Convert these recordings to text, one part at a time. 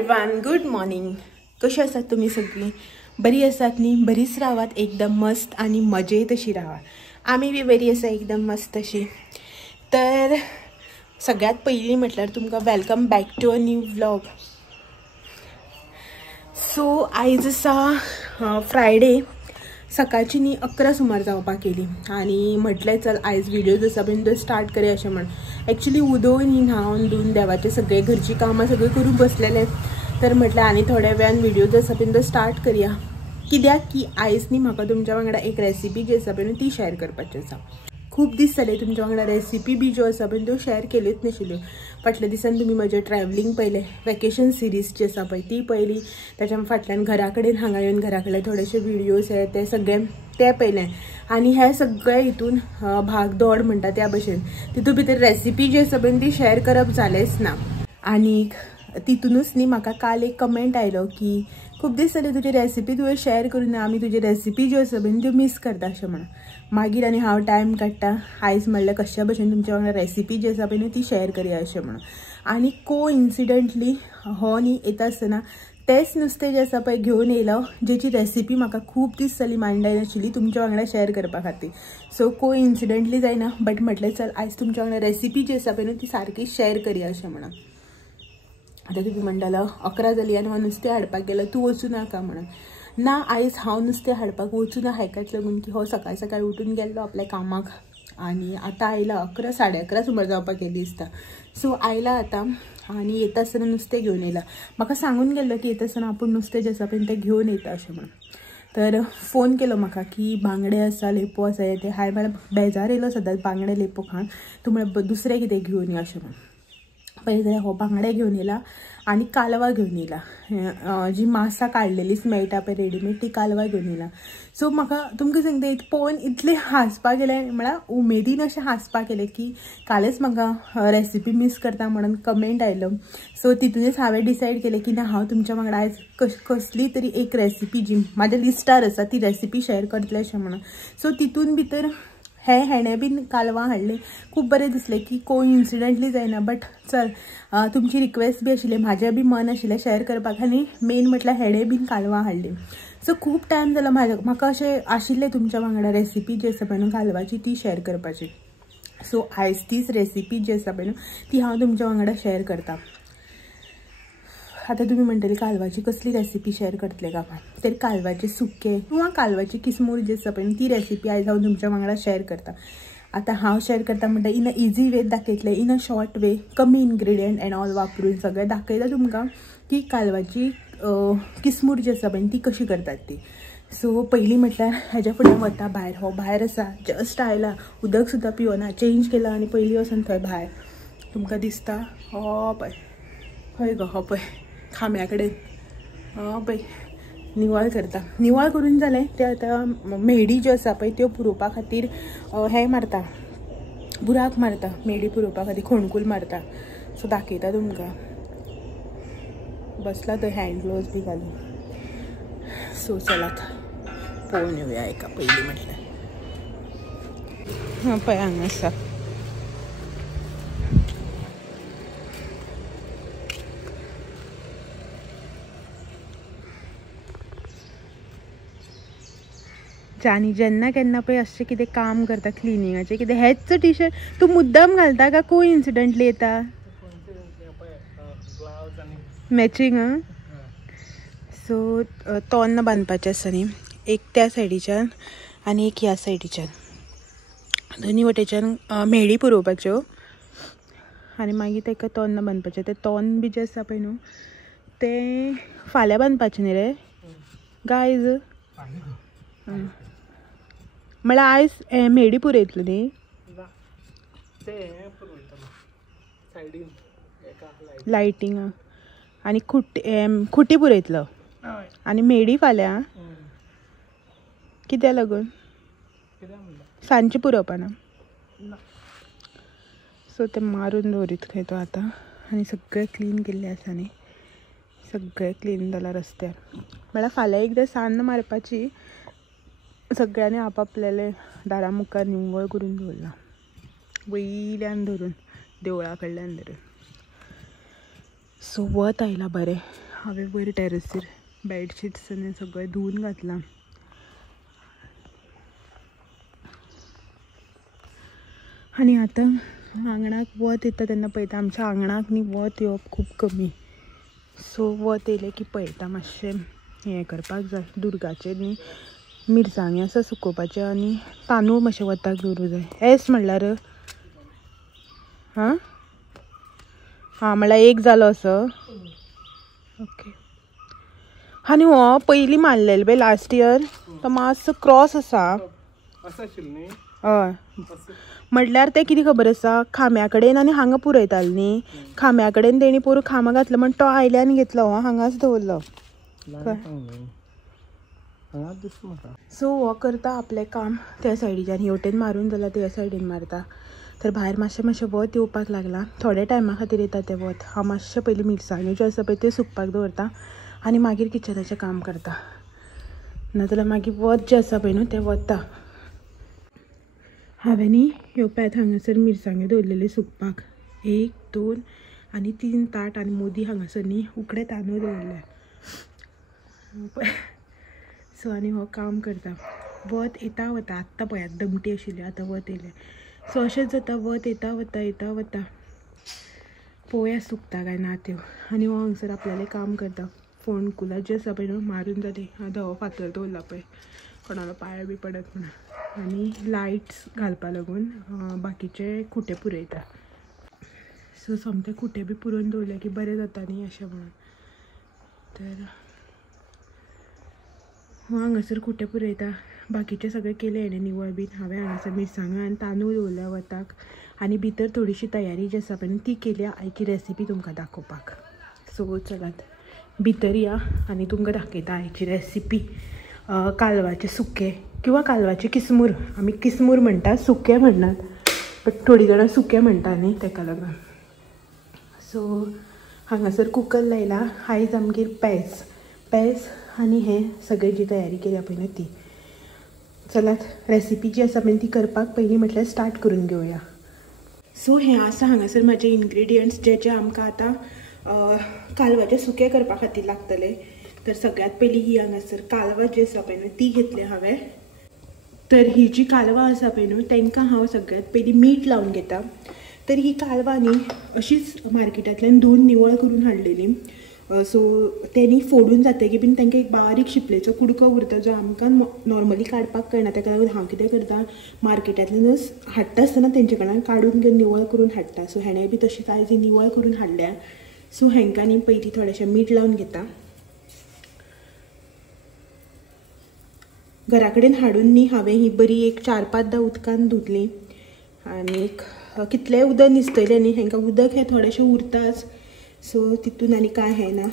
Everyone, good morning. कशी आसात तुम्ही सगळी? बरी आसात न्ही? बरीच रावात, एकदम मस्त आणि मजेत अशी रावा. आम्ही बी बरी आसा, एकदम मस्त अशी. तर सगळ्यात पहिली म्हटल्यार तुमकां welcome back to a new vlog. So आयज आसा फ्रायडे. सकाळची न्ही 11 सुमार जावपाक येयली आनी म्हटलें चल आयज व्हिडिओज आसा बीन तो स्टार्ट करया अशें म्हण. एक्चुली उदोवन न्ही न्हावन धुवन देवाचे सगळे घरची कामां सगळी करून बसलेले. तर म्हटलें आनी थोड्या वेळान व्हिडिओज आसा बीन तो स्टार्ट करया. कित्याक की आयज न्ही म्हाका तुमच्या वांगडा एक रेसिपी जी आसा बीन ती शेअर करपाची आसा. खूब दीस जाले तुमच्या वांगडा रेसिपी बी ज्यो आसा बीन त्यो शेअर केल्योच नाशिल्ल्यो. फाटल्या दिसान तुम्ही म्हजें ट्रॅव्हलिंग पळयलें, वॅकेशन सिरीज जी आसा पळय ती पळयली. त्याच्या फाटल्यान घरा कडेन हांगा येवन घरा कडले थोडेशे व्हिडिओज हे ते सगळे ते पळयलें. आनी हे सगळे हितून भाग दौड म्हणटा त्या भशेन तितून भितर रेसिपी जी आसा बीन ती शेअर करप जालेंच ना. आनीक तितूनच न्ही म्हाका काल एक कमेंट आयलो की खूब दीस जाले तुजी रेसिपी तुवें शेअर करून आमी तुजी रेसिपी ज्यो आसा बीन त्यो मिस करता अशें म्हणून. मागीर आनी हांव टायम काडटा आयज म्हणल्यार कशा भशेन तुमच्या वांगडा रेसिपी जी आसा बीन ती शेअर करया अशें म्हणून. आनी कोइन्सिडंटली हो न्ही येता आसतना तेच नुस्तें जें आसा पळय घेवन येयलो, जेची रेसिपी म्हाका खूब दीस जाली मांडली नाशिल्ली तुमच्या वांगडा शेअर करपा खातीर. सो कोइन्सिडंटली जायना, बट म्हटलें चल आयज तुमच्या वांगडा रेसिपी जी आसा पळय ती सारकी शेअर करया अशें म्हणून. आतां तुम्ही म्हणटालो 11 जाली आनी हांव नुस्तें हाडपाक गेलो, तूं वचूं नाका म्हणून. ना, आयज हांव नुस्तें हाडपाक वचूं ना हाकाच लागून की हो सकाळ सकाळ उठून गेल्लो आपल्या कामाक आनी आतां आयला 11 साडे 11 सुमार जावपाक येयली दिसता. सो आयला आतां आनी येता आसतना नुस्तें घेवन येयला. म्हाका सांगून गेल्लो की येता आसतना आपूण नुस्तें जें आसा पळय तें घेवन येता अशें म्हणून. तर फोन केलो म्हाका की बांगडे आसा, लेपो आसा हे ते. हांवें म्हळ्यार बेजार येयलो सदांच बांगडे लेपो खावन, तूं म्हळ्यार दुसरें कितें घेवन यो अशें म्हणून. पळय जाल्यार हो बांगडे घेवन येयला आनी कालवां घेवन येयला. जी मासा काडलेलीच मेळटा पळय रेडीमेड ती कालवां घेवन येयला. सो म्हाका तुमकां सांगता पळोवन इतलें हांसपाक येलें, म्हळ्यार उमेदीन अशें हांसपाक येलें की कालच म्हाका रेसिपी मिस करता म्हणून कमेंट आयलो. सो तितूनच हांवें डिसायड केलें की ना, हांव तुमच्या वांगडा आयज कसली तरी एक रेसिपी जी म्हाज्या लिस्टार आसा ती रेसिपी शेअर करतलें अशें म्हणून. सो तितून भितर हेणे बीन कालवां हाडलें. खूब बरें दिसलें की कोइन्सिडंटली जायना, बट चल तुमची रिक्वेस्ट बी आशिल्ली, म्हाजें बी मन आशिल्लें शेअर करपाक आनी मेन म्हटल्यार हेणे बीन कालवां हाडलीं. सो खूब टायम जालो म्हाका अशें आशिल्लें तुमच्या वांगडा रेसिपी जी आसा पळय कालवाची ती शेअर करपाची. सो आयज तीच रेसिपी जी आसा पळय ती हांव तुमच्या वांगडा शेअर करता. आतां तुमी म्हणटली कालवाची कसली रेसिपी शेअर करतले काय? तर कालवाचे सुके किंवा कालवाची किसमूर जी आसा पळय ती रेसिपी आयज हांव तुमच्या वांगडा शेअर करता. आतां हांव शेअर करता म्हणटा इन अ इजी वे दाखयतलें, इन अ शॉर्ट वे, कमी इनग्रेडियंट एंड ऑल वापरून सगळें दाखयता तुमकां की कालवाची किसमूर जी आसा पळय ती कशी करतात ती. सो पयलीं म्हटल्यार हेज्या फुडें वता भायर. हो भायर आसा, जस्ट आयला, उदक सुद्दां पिवना, चेंज केला आनी पयलीं वचून थंय भायर तुमकां दिसता हो पळय, खंय गो हो पळय खांब्या कडेन पळय निवळ करता. निवळ करून जालें ते आतां मेडी ज्यो आसा पळय त्यो पुरोवपा खातीर हें मारता, बुराक मारता. मेडी पुरोवपा खातीर खोणकूल मारता. सो दाखयता तुमकां. बसला थंय हँड ग्लोव्ज बी घालून. सो चलात पळोवन येवया एका पयलीं म्हटल्यार. हां पळय हांगा आसा. जानी जेन्ना केन्ना पळय अशें कितें काम करता क्लिनिंगाचें कितें हेच टी-शर्ट तूं मुद्दाम घालता काय कोइन्सिडंटली येता मॅचिंग? सो तोन्न बांदपाचें आसा न्ही, एक त्या सायडीच्यान आनी एक ह्या सायडीच्यान, दोनी वटेच्यान मेडी पुरोवपाच्यो आनी मागीर ताका तोन्न बांदपाचें. तें तोन्न बी जें आसा पळय न्हू तें फाल्यां बांदपाचें न्ही रे गायज? म्हळ्यार आयज मेडी पुरयतलो न्ही, लायटिंग आनी खुटी पुरयतलो आनी मेडी फाल्यां. कित्या लागून? सांजची पुरोवपा ना. सो तें मारून दवरीत खंय तो आतां. आनी सगळें क्लीन केल्लें आसा न्ही, सगळें क्लीन जाला रस्त्यार. म्हळ्यार फाल्यां एकदां सान्न मारपाची. सगळ्यांनी आपआपलेले दारा मुखार निवळ करून दवरला, वयल्यान धरून देवळा कडल्यान धरून. सो वत आयला बरें हांवें वयर टॅरसीर बेडशीट्स आनी सगळें धुवून घातलां. आनी आतां आंगणाक वत येता तेन्ना पळयता. आमच्या आंगणाक न्ही वत येवप खूब कमी. सो वत येयलें की पळयता मातशें हें करपाक जाय. दुर्गाचेर न्ही मिरसांगे आसा सुकोवपाचे आनी तांदूळ मातशें वताक दवरूं जाय. एस म्हणल्यार हां हां म्हणल्यार एक जालो असो. ओके. आनी हो पयलीं मारलेलो पळय लास्ट इयर तो मातसो क्रॉस आसा. हय म्हटल्यार तें कितें खबर आसा, खांब्या कडेन आनी हांगा पुरयतालें न्ही. खांब्या कडेन तेणी पोरू खांबो घातलो म्हण तो आयल्यान घेतलो हो हांगाच दवरलो. सो हो करता आपलें काम त्या सायडीच्यान. हे वटेन मारून जाल्यार त्या सायडीन मारता. तर भायर मातशें वत येवपाक लागलां. थोड्या टायमा खातीर येता तें वत. हांव मातशें पयलीं मिरसांग्यो ज्यो आसा पळय त्यो सुकपाक दवरता आनी मागीर किचनाचें काम करता. नाजाल्यार मागीर वत जें आसा पळय न्हू तें वता. हांवें न्ही ह्यो पळयात हांगासर मिरसांग्यो दवरलेल्यो सुकपाक. 1 2 आनी 3 ताट आनी मोदी हांगासर न्ही उकडे तांदूळ दवरले. सो आनी हो काम करता. वत येता वता. आत्तां पळयात दमटी आशिल्ली आतां वत येयलें. सो अशेंच जाता. वत येता वता. पळोवया सुकता काय ना त्यो. आनी हो हांगसर आपल्यालें काम करता. फोणकुलां जी आसा पळय न्हू मारून जाली. आतां हो फातर दवरला पळय कोणालो पांय बी पडत म्हणून. आनी लायट्स घालपा लागून बाकीचे खुटे पुरयता. सो सोमते खुटे बी पुरोवन दवरले की बरें जाता न्ही अशें म्हणून. तर हांगासर खुटे पुरयता. बाकीचे सगळे केले हेणें निवळ बीन. हांवें हांगासर मिरसांगो आनी तांदूळ दवरल्या वताक. आनी भितर थोडीशी तयारी जी आसा पळय ती केल्या आयची रेसिपी तुमकां दाखोवपाक. सो चलात भितर या आनी तुमकां दाखयता आयची रेसिपी. कालवाचे सुके किंवा कालवाचे किसमूर. आमी किसमूर म्हणटा, सुके म्हणनात. बट थोडी जाणां सुके म्हणटा न्ही तेका लागून. सो हांगासर कुकर लायला. आयज आमगेर पेज आनी हें सगळी जी तयारी केल्या पळय न्हू ती. चलात रेसिपी जी आसा पळय ती करपाक पयलीं म्हटल्यार स्टार्ट करून घेवया. सो हें आसा हांगासर म्हाजे इनग्रेडियंट्स जे आमकां आतां कालवाचे सुके करपा खातीर लागतले. तर सगळ्यात पयलीं ही हांगासर कालवां जी आसा पळय न्हू ती घेतली हांवें. तर ही जी कालवां आसा पळय न्हू तांकां हांव सगळ्यात पयलीं मीठ लावन घेता. तर ही कालवां न्ही अशीच मार्केटांतल्यान धुवन निवळ करून हाडलेली. सो तेणी फोडून जातकीर बीन तांकां एक बारीक शिपलेचो कुडको उरता जो आमकां नॉर्मली काडपाक कळना. ताका लागून हांव कितें करता मार्केटांतल्यानच हाडटा आसतना तेंचे कडल्यान काडून घेवन निवळ करून हाडटा. सो हेणें बी तशीच आयज निवळ करून हाडल्या. सो हांकां न्ही पयलीं थोडेशें मीठ लावन घेता. घरा कडेन हाडून न्ही हांवें ही बरी एक 4-5 उदकान धुतली. आनी कितलेंय उदक न्हिजतलें न्ही हांकां उदक हें थोडेंशें उरताच. सो तितून आनी कांय हें ना.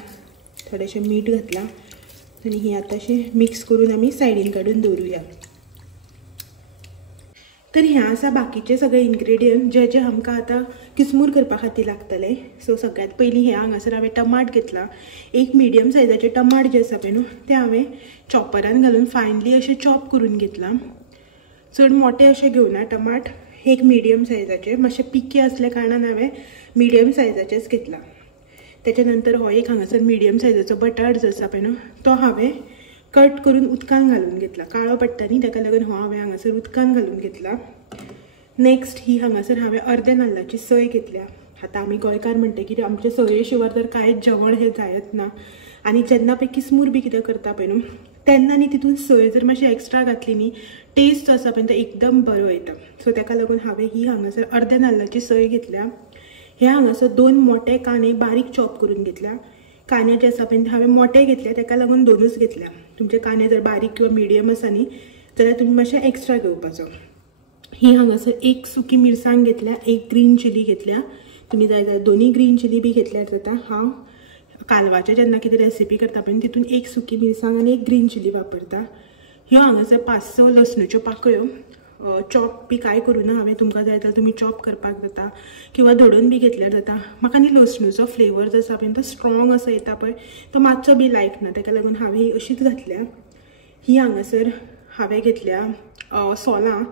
थोडेंशें मीठ घातलां आनी ही आतां अशें मिक्स करून आमी सायडीन काडून दवरुया. तर हें आसा बाकीचे सगळे इनग्रेडियंट जे आमकां आतां किसमूर करपा खातीर लागतले. सो सगळ्यात पयलीं हें हांगासर हांवें टमाट घेतला. एक मिडियम सायजाचे टमाट जे आसा पळय न्हू ते हांवें चॉपरान घालून फायनली अशें चॉप करून घेतलां. चड मोठे अशें घेवना टमाट. एक मिडियम सायजाचे मातशे पिके आसल्या कारणान हांवें मिडियम सायजाचेच घेतला. त्याच्या नंतर हो एक हांगासर मिडियम सायजाचो बटाट जो आसा पळय न्हू तो हांवें कट करून उदकान घालून घेतला. काळो पडटा न्ही ताका लागून हो हांवें हांगासर उदकान घालून घेतला. नेक्स्ट ही हांगासर हांवें अर्दे नाल्लाची सय घेतल्या. आतां आमी गोंयकार म्हणटकीर आमचे सये शिवार तर कांयच जेवण हें जायत ना. आनी जेन्ना पळय किसमूर बी कितें करता पळय न्हू तेन्ना न्ही तितून सय जर मातशी एक्स्ट्रा घातली न्ही टेस्ट जो आसा पळय तो एकदम बरो येता. सो ताका लागून हांवें ही हांगासर अर्दे नाल्लाची सय घेतल्या. हे हांगासर 2 मोठे कांदे बारीक चॉप करून घेतल्या. कांदे जे आसा पळय हांवें मोठे घेतले ताका लागून 2च घेतल्या. तुमचे कांदे जर बारीक किंवा मिडियम आसा न्ही जाल्यार तुमी मातशें एक्स्ट्रा घेवपाचो. ही हांगासर एक सुकी मिरसांग घेतल्या. एक ग्रीन चिली घेतल्या. तुमी जाय जाल्यार 2 ग्रीन चिली बी घेतल्यार जाता. हांव कालवाचे जेन्ना कितें रेसिपी करता पळय तितून एक सुकी मिरसांग आनी एक ग्रीन चिली वापरता. ह्यो हांगासर 5-6 लसणुच्यो पाकळ्यो चॉप बी कांय करूना हांवें. तुमकां जाय जाल्यार तुमी चॉप करपाक जाता किंवा धडोवन बी घेतल्यार जाता. म्हाका न्ही लसणुचो फ्लेवर जो आसा पळय तो स्ट्रॉंग असो येता पळय तो मातसो बी लायक ना. ताका लागून हांवें ही अशीच घातल्या. ही हांगासर हांवें घेतल्या सोलां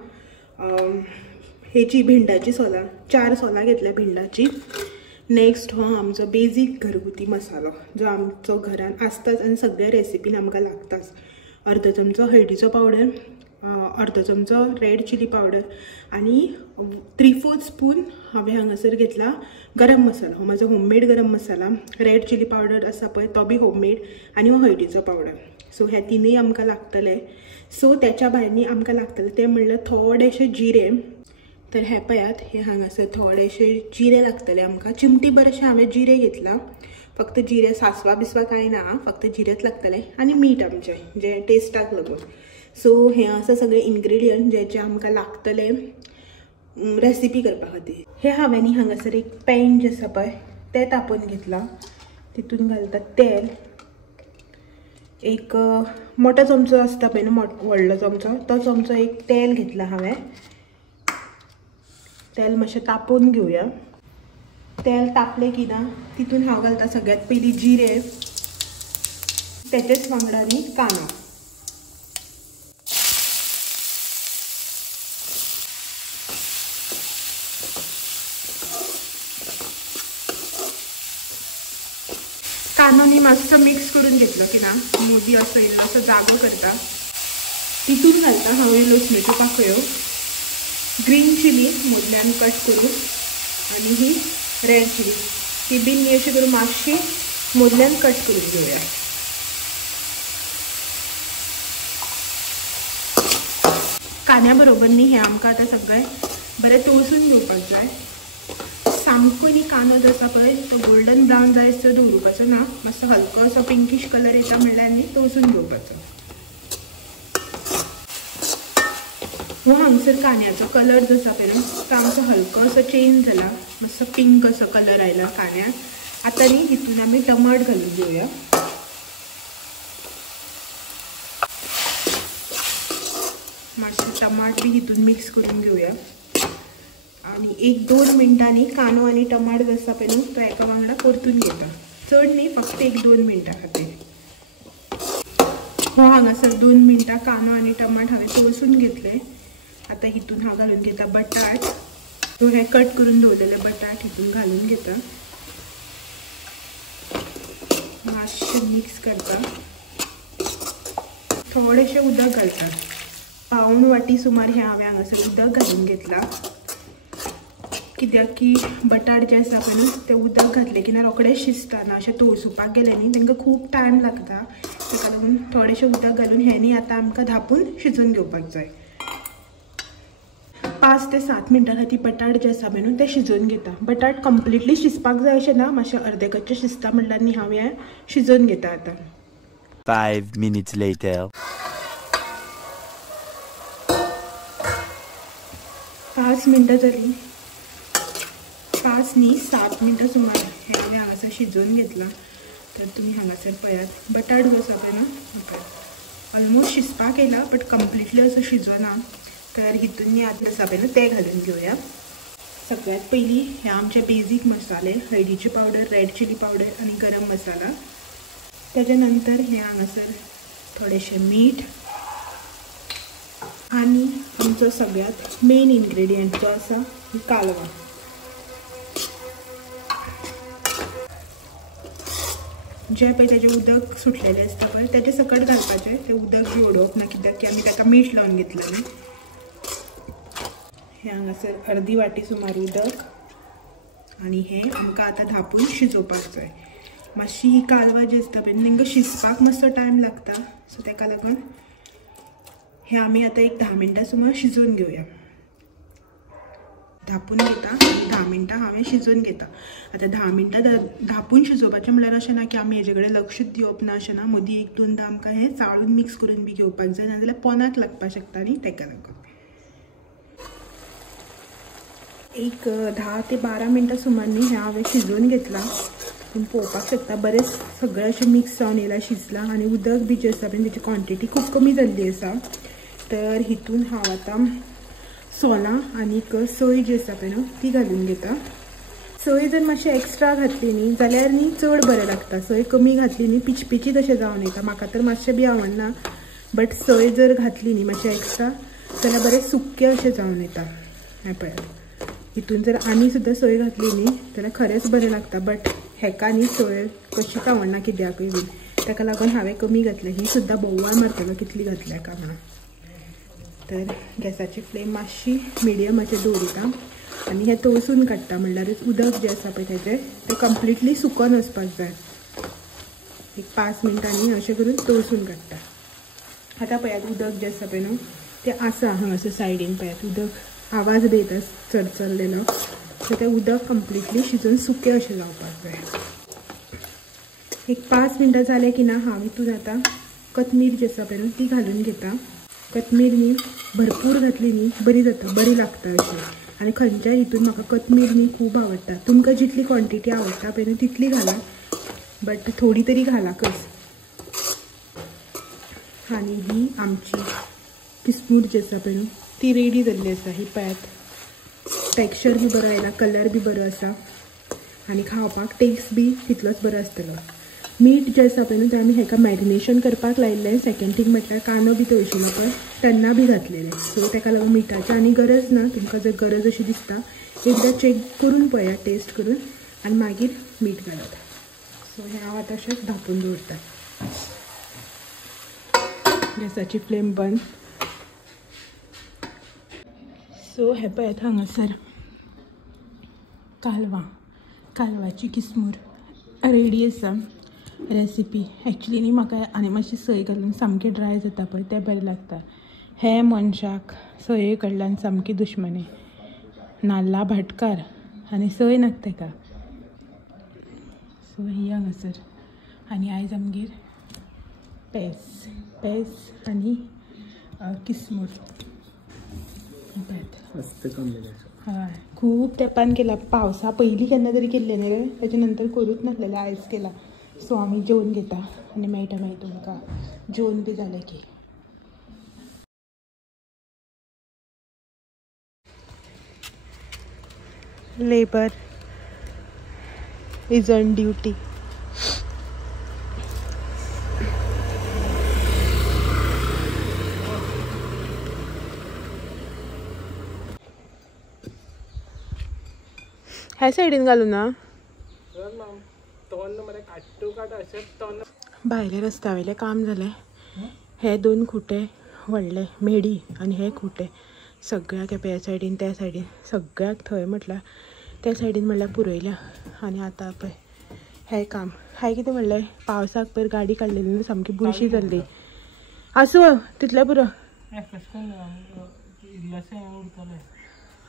हेची भिंडाची सोलां 4 सोलां घेतल्या भिंडाची. नेक्स्ट हो आमचो बेजीक घरगुती मसालो जो आमचो घरान आसताच आनी सगळ्या रेसिपीन आमकां लागताच. अर्दो चमचो हळदीचो पावडर, अर्दो चमचो रेड चिली पावडर आनी 3/4 स्पून हांवें हांगासर घेतला गरम मसालो. हो म्हाजो होममेड गरम मसाला. रेड चिली पावडर आसा पळय तो बी होममेड आनी हो हळदीचो पावडर. सो हे तिनूय आमकां लागतले. सो त्याच्या भायरनी आमकां लागतले ते म्हणल्यार थोडेशे जिरे. तर हे पळयात, हे हांगासर थोडेशे जिरे लागतले आमकां. चिमटी भरशे हांवें जिरे घेतला. फक्त जिरे, सासवा बिसवा कांय ना, फक्त जिरेच लागतले आनी मीठ आमचें जे टेस्टाक लागून. सो हे आसा सगळे इन्ग्रेडियंट जे आमकां लागतले रेसिपी करपा खातीर. हे हांवें न्ही हांगासर एक पॅन जे आसा पळय तें तापोवन घेतला. तितून घालता तेल. एक मोठो चमचो आसता पळय न्हू, व्हडलो चमचो, तो चमचो एक तेल घेतला हांवें. तेल मातशें तापोवन घेवया. तेल तापलें की ना तितून हांव घालता सगळ्यात पयलीं जिरे, तेच्याच वांगडा न्ही कांदो. कांदो न्ही मातसो मिक्स करून घेतलो की ना मोदी असो इल्लोसो जागो करता. तितून घालता हांवें लसणेच्यो पाकळ्यो, ग्रीन चिली मोदल्यान कट करून आनी ही रेड चिली ती बीन न्ही अशी करून मातशी मोदल्यान कट करून घेवया. कांद्या बरोबर न्ही हे आमकां आतां सगळें बरें तळसून घेवपाक जाय. सामको न्ही कांदो जो आसा पळय तो गोल्डन ब्रावन जाय असो दवरुपाचो ना. मातसो हलको असो पिंकीश कलर येता म्हणल्यार न्ही तळसून घेवपाचो. हो हांगसर कांद्याचो कलर जो आसा पळय तो आमचो हलको असो चेंज जाला. मातसो पिंक असो कलर आयला कांद्याक. आतां न्ही हितून आमी टमाट घालून घेवया. मातशे टमाट बी हितून मिक्स करून घेवया आनी 1-2 मिनटांनी कांदो आनी टमाट जो आसा पळय न्हू तो एका वांगडा परतून घेता. चड न्ही, फक्त 1-2 मिनटां खातीर. हो हांगासर 2 मिनटां कांदो आनी टमाट हांवें तळसून घेतले. आतां हितून हांव घालून घेता बटाट. सो हे कट करून दवरलेले बटाट हितून घालून घेता. मातशें मिक्स करता. थोडेशें उदक घालता. पावूण वाटी सुमार हे हांवें हांगासर उदक घालून घेतला. कित्याक की बटाट जे आसा पळय न्हू ते उदक घातले की ना रोखडेच शिजता ना. अशें तळसुपाक गेले न्ही तांकां खूब टायम लागता. ताका लागून थोडेशें उदक घालून हे न्ही आतां आमकां धापून शिजोवन घेवपाक जाय. 5 ते 7 मिनटां खातीर बटाट जे आसा पळय न्हू ते शिजोवन घेता. बटाट कंप्लिटली शिजपाक जाय अशें ना, मातशें अर्दे कच्चे शिजता म्हणल्यार न्ही हांव हें शिजोवन घेता. आतां 5 minutes later. 5 मिनटां जालीं. 5 न्ही 7 मिनटां सुमार हे हांवें हांगासर शिजोवन घेतला. तर तुमी हांगासर पळयात बटाट जो आसा पळय न्हू ऑलमोस्ट शिजपाक येयला बट कंप्लिटली असो शिजोना. तर हितून न्ही आतां आसा पळय न्हू ते घालून घेवया. सगळ्यात पयलीं हे आमचे बेजीक मसाले हळदीची पावडर, रेड चिली पावडर आनी गरम मसाला. तेच्या नंतर हे हांगासर थोडेशें मीठ आनी आमचो सगळ्यात मेन इन्ग्रेडियंट जो आसा कालवां. जे पळय तेजें उदक सुटलेलें आसता पळय तेजे सकट घालपाचें. तें उदक बी उडोवप ना कित्याक की आमी ताका मीठ लावन घेतलें न्ही. हे हांगासर अर्दी वाटी सुमार उदक आनी हे आमकां आतां धापून शिजोवपाक जाय. मातशी ही कालवां जी आसता पळय तांकां शिजपाक मातसो टायम लागता. सो ताका लागून हे आमी आतां एक 10 मिनटां सुमार शिजोवन घेवया. धापून घेता आनी 10 मिनटां हांवें शिजोवन घेता. आतां 10 मिनटां धापून शिजोवपाचें म्हणल्यार अशें ना की आमी हेजे कडेन लक्षूच दिवप ना अशें ना. मदीं 1-2दां आमकां हें चाळून मिक्स करून बी घेवपाक जाय, नाजाल्यार पोनाक लागपाक शकता न्ही. ताका लागून एक 10 ते 12 मिनटां सुमार न्ही हें हांवें शिजोवन घेतलां. तुम्ही पळोवपाक शकता बरें सगळें अशें मिक्स जावन येयलां, शिजलां आनी उदक बी जें आसा पळय तेची क्वॉन्टिटी खूब कमी जाल्ली आसा. तर हितून हांव आतां सोलां आनीक सोय जी आसा पळय न्हू ती घालून घेता. सोय जर मातशी एक्स्ट्रा घातली न्ही जाल्यार न्ही चड बरें लागता. सोय कमी घातली न्ही पिचपिचीत अशें जावन येता. म्हाका तर मातशें बी आवडना, बट सोय जर घातली न्ही मातशें एक्स्ट्रा जाल्यार बरें सुक्कें अशें जावन येता. हें पळयात हितून जर आनी सुद्दां सोय घातली न्ही जाल्यार खरेंच बरें लागता. बट हेका न्ही सोय कशीच आवडना कित्याकूय बीन, ताका लागून हांवें कमी घातलें. ही सुद्दां बोवाळ मारतलो कितली घातल्या काय म्हणून. तर गॅसाची फ्लेम मातशी मिडियमाचेर दवरिता आनी हें तळसून काडटा. म्हणल्यारूच उदक जें आसा पळय तेजें तें कंप्लिटली सुकोन वचपाक जाय. एक 5 मिनटांनी अशें करून तळसून काडटा. आतां पळयात उदक जें आसा पळय न्हू तें आसा हांगासर सायडीन पळयात उदक आवाज बी येता चडचडलेलो. सो तें उदक कंप्लिटली शिजून सुकें अशें जावपाक जाय. एक 5 मिनटां जालें की ना हांव हितून आतां कोथमीर जी आसा पळय न्हू ती घालून घेता. कोथमीर न्ही भरपूर घातली न्ही बरी जाता, बरी लागता अशी. आनी खंयच्याय हितून म्हाका कोथमीर न्ही खूब आवडटा. तुमकां जितली क्वॉन्टिटी आवडटा पळय न्हू तितली घाला, बट थोडी तरी घालाकच. आनी ही आमची किसमूर जी आसा पळय न्हू ती रेडी जाल्ली आसा. ही पळयात टेक्स्चर बी बरो येयला, कलर बी बरो आसा आनी खावपाक टेस्ट बी तितलोच बरो आसतलो. मीठ जें आसा पळय न्हू तें आमी हेका मॅरिनेशन करपाक लायिल्लें. सेकंड थिंग म्हटल्यार कांदो बी तळशिलो पळय तेन्ना बी घातलेलें. सो ताका लागून मिठाची आनी गरज ना. तुमकां जर गरज अशी दिसता एकदां चॅक करून पळया, टेस्ट करून, आनी मागीर मीठ घालप. सो हें हांव आतां अशें धांपून दवरता. गॅसाची फ्लेम बंद. सो हे पळयात हांगासर कालवाची किसमूर रेडी आसा. रेसिपी एक्चुली न्ही म्हाका आनी मातशी सय घालून सामकें ड्राय जाता पळय तें बरें लागता. हे मनशाक सये कडल्यान सामकी दुश्मनी. नाल्ला भाटकार आनी सय नाका तेका. सो ही हांगासर आनी आयज आमगेर पेज आनी किसमूर. हय खूब तेंपान केला. पावसा पयलीं केन्ना तरी केल्लें न्ही रे, तेजे नंतर करूच नासलेलें, आयज केला. सो आमी जेवन घेता आनी मेळटा मागीर तुमकां जेवन बी जालें की. Labour is on duty. ह्या सायडीन घालूं ना भायल्या रस्त्या वयलें काम जालें. हे 2 खुटे व्हडले मेडी आनी हे खुटे सगळ्याक ह्या सायडीन त्या सायडीन सगळ्याक थंय म्हटल्यार त्या सायडीन म्हणल्यार पुरयल्या. आनी आतां पळय हें काम हांवें कितें म्हणलें पावसाक पयर गाडी काडलेली न्हू सामकी बुरशी जाल्ली. आसूं तितलें पुरो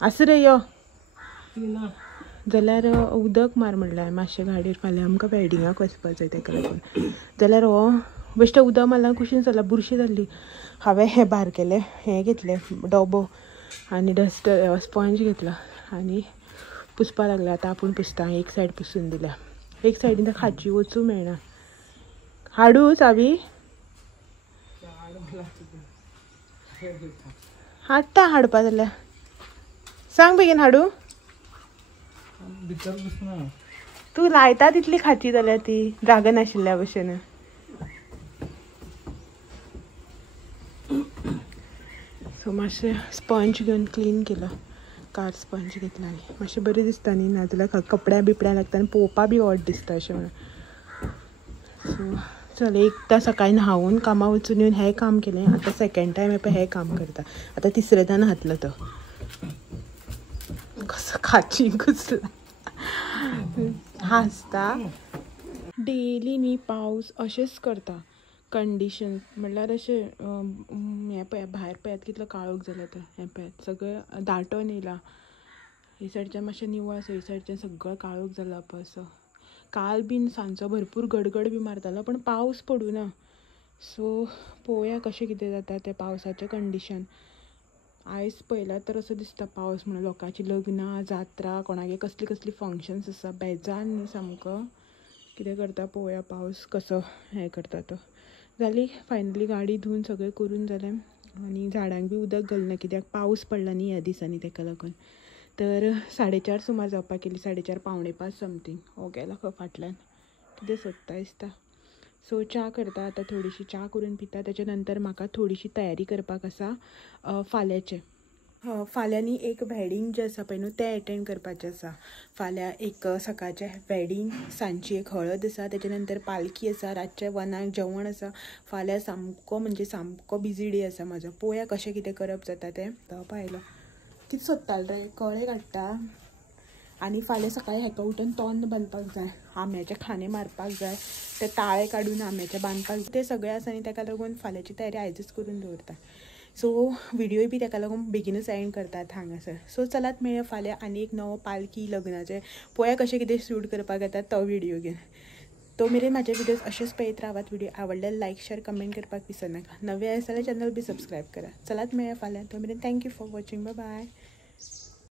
आसूं रे यो जाल्यार उदक मार म्हणल्यार मातशें गाडयेर फाल्यां आमकां वेडिंगाक वचपाक जाय ताका लागून. जाल्यार हो बेश्टें उदक मारल्यार कुशीन जाल्यार बुरशी जाल्ली. हांवें हें भार केलें, हें घेतलें डबो आनी डस्टर स्पंज घेतला आनी पुसपा लागलें. आतां आपूण पुसता. एक सायड पुसून दिल्या. एक सायडीन खाची वचूं मेळना. हाडू चावी हाडटा हाडपा जाल्यार सांग बेगीन हाडू. तूं लायता तितली खाची जाल्यार ती जागा नाशिल्ल्या भशेन. सो मातशें स्पंज घेवन क्लीन केलो. कार स्पंज घेतला आनी मातशें बरें दिसता न्ही, नाजाल्यार कपड्या बिपड्या लागता आनी पळोवपा बी ऑड दिसता अशें म्हणून. सो चल एकदां सकाळीं न्हांवून कामां वचून येवन हें काम केलें. आतां सेकंड टायम येपय हें काम करता. आतां तिसरेदान हातलो तो कसो खाची घुसला हांसता. डेली न्ही पावस अशेंच करता. कंडिशन म्हणल्यार अशें हें पळयात भायर पळयात कितलो काळोख जाला तो. हें पळयात सगळें दाटोन येयला. ही सायडच्यान मातशें निवळ आसा, ही सायडच्यान सगळो काळोख जाला पळय असो. काल बीन सांजचो भरपूर गडगड बी मारतालो पण पावस पडूना. सो पळोवया कशें कितें जाता तें पावसाचें कंडिशन. आयज पळयल्यार तर असो दिसता पावस म्हणून. लोकांची लग्नां जात्रा कोणागे कसली कसली फंक्शन्स आसा. बेजार न्ही सामको. कितें करता पळोवया पावस कसो हें करता तो. जाली फायनली गाडी धुवन सगळें करून जालें आनी झाडांक बी उदक घालना कित्याक पावस पडला न्ही ह्या दिसांनी ताका लागून. तर 4:30 सुमार जावपाक गेली. 4:30 पावणे 5 समथींग. हो गेला खंय फाटल्यान कितें सोदता दिसता. सो च्या करता आतां. थोडीशी च्या करून पिता. तेच्या नंतर म्हाका थोडीशी तयारी करपाक आसा फाल्यांचें. फाल्यांनी एक वेडिंग जें आसा पळय न्हू तें एटेंड करपाचें आसा. फाल्यां एक सकाळचें वेडिंग, सांजची एक हळद आसा, तेच्या नंतर पालखी आसा, रातचें 1 जेवण आसा. फाल्यां सामको म्हणजे सामको बिजी डे आसा म्हाजो. पळोवया कशें कितें करप जाता तें. तो पायलो कितें सोदतालो रे, कळे काडटा. आनी फाल्यां सकाळीं हेका उठून तोंड बांदपाक जाय, आंब्याचे खांदे मारपाक जाय, ते ताळे काडून आंब्याचे बांदपाक जाय, ते सगळें आसा. आनी ताका लागून फाल्यांची तयारी आयजूच करून दवरता. सो व्हिडिओय बी ताका लागून बेगीनूच एंड करतात हांगासर. सो चलात मेळया फाल्यां आनी एक नवो पालखी लग्नाचें पळोवया कशें कितें शूट करपाक येता तो व्हिडिओ घेवन. तो मेरेन म्हाजे व्हिडिओज अशेंच पळयत रावात. व्हिडिओ आवडल्यार लायक शेअर कमेंट करपाक विसरनाका. नवे आसा जाल्यार चॅनल बी सबस्क्रायब करा. चलात मेळया फाल्यां. तो मेरेन thank you for watching. Bye bye.